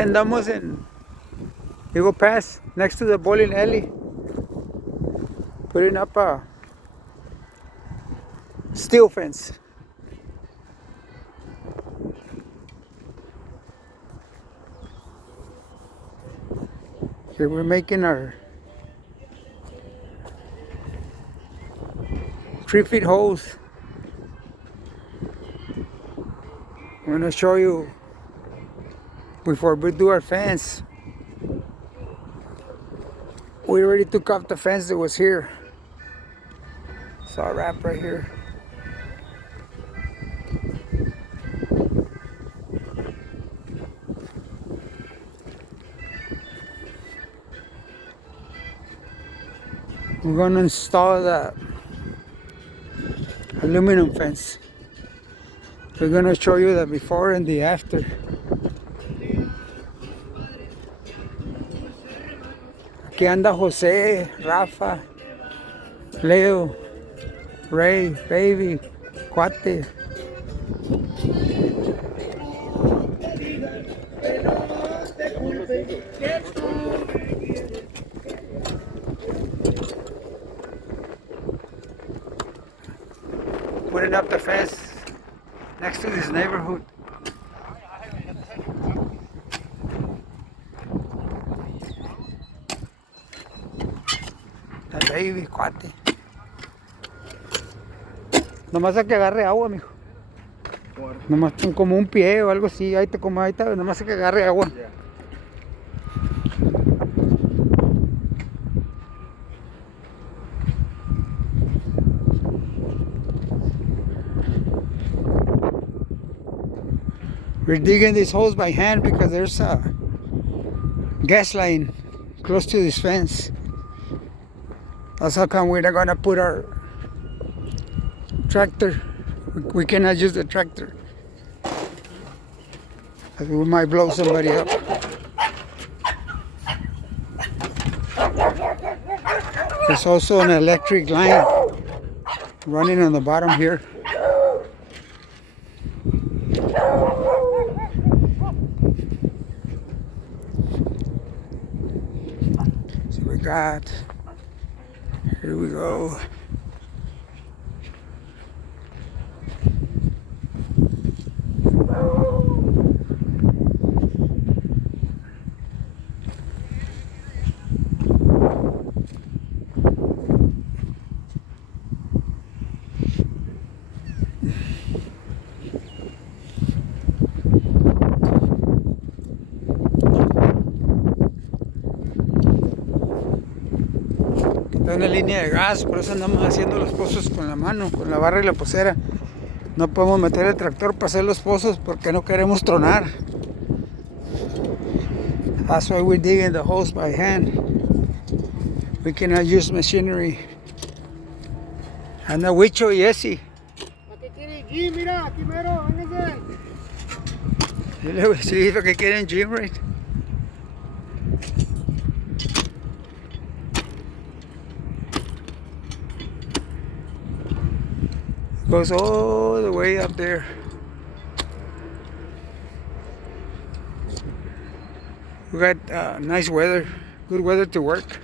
Que andamos en Eagle Pass, next to the bowling alley, putting up a steel fence. Here we're making our 3 feet holes. I'm gonna show you before we do our fence. We already took off the fence that was here. It's our wrap right here. We're gonna install the aluminum fence. We're gonna show you the before and the after. Aquí anda Jose, Rafa, Leo, Ray, Baby, Cuate. Putting up the fence next to this neighborhood. The Baby, Cuate. Nomás a que agarre agua, mijo. Nomás como un pie o algo así. Ahí está, nomás a que agarre agua. We're digging these holes by hand because there's a gas line close to this fence. That's how come we're not gonna put our tractor. We cannot use the tractor. We might blow somebody up. There's also an electric line running on the bottom here. So we got, here we go. Una línea de gas, por eso andamos haciendo los pozos con la mano, con la barra y la posera. No podemos meter el tractor para hacer los pozos porque no queremos tronar. That's why we're digging the holes by hand. We cannot use machinery. Anda Huicho y Esi. ¿Qué quiere Jim? Mira, aquí mero, véngase. Dile, sí, lo que quieren Jim, right? Goes all the way up there. We got nice weather, good weather to work.